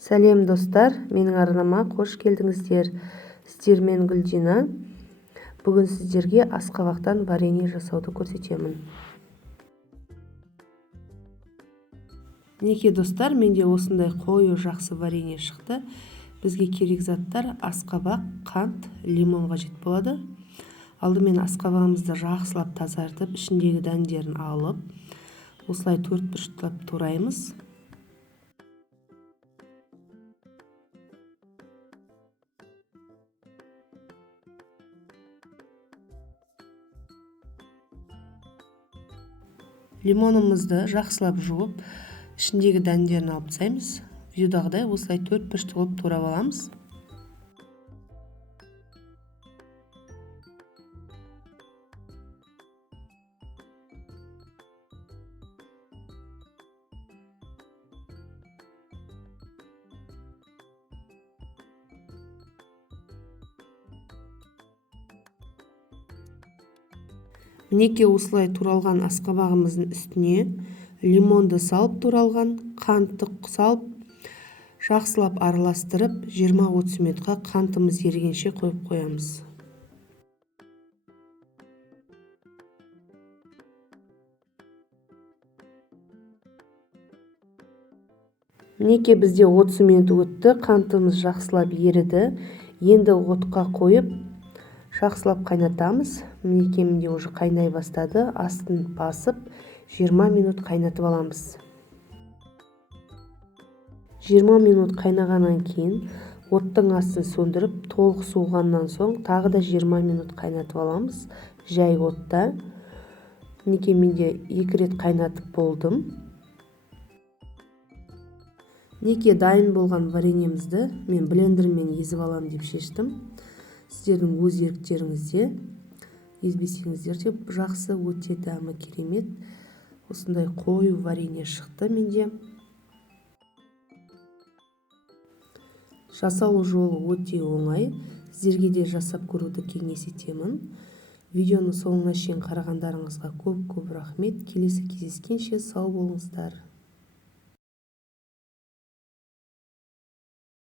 Сәлем достар, менің арнама қош келдіңіздер. Сіздермен Гүлдина. Бүгін сіздерге асқабақтан варенье жасауды көрсетемін. Мінекей достар, менде осындай қою жақсы варенье шықты. Бізге керек заттар асқабақ, қант, лимон қажет болады. Алдымен асқабағымызды жақсылап тазартып, ішіндегі дәндерін алып, осылай төртбұрыштап тураймыз. Лимонымызды жақсылап жуып, ішіндегі дәндерін алып тастаймыз. Видеодағыдай осылай төртбұрышты қылып турап аламыз. Мінекей осылай туралған асқабағымыздың үстіне лимонды салып туралған, қантты салып, жақсылап араластырып, 20-30 минутқа қантымыз ерігенше қойып қоямыз. Мінекей бізде 30 минут өтті, қантымыз жақсылап еріді. Енді отқа қойып, жақсылап қайнатамыз. Мінекей менде уже қайнай бастады. Астын басып, 20 минут қайнатып аламыз. 20 минут қайнағаннан кейін оттың астын сөндіріп, толық суығаннан соң тағы да 20 минут қайнатып аламыз. Жай отта. Мінекей менде 2 рет қайнатып болдым. Мінекей дайын болған вареньемізді мен блендермен езіп алам деп шештім. Сіздердің өз еріктеріңізде, езбесеңіздер де жақсы, өте дәмі керемет. Осындай қою варенье шықты менде. Жасалу жолы өте оңай. Сіздерге де жасап көруді кеңес етемін. Видеоны соңына шейін қарағандарыңызға көп рахмет. Келесі кездескенше сау болыңыздар.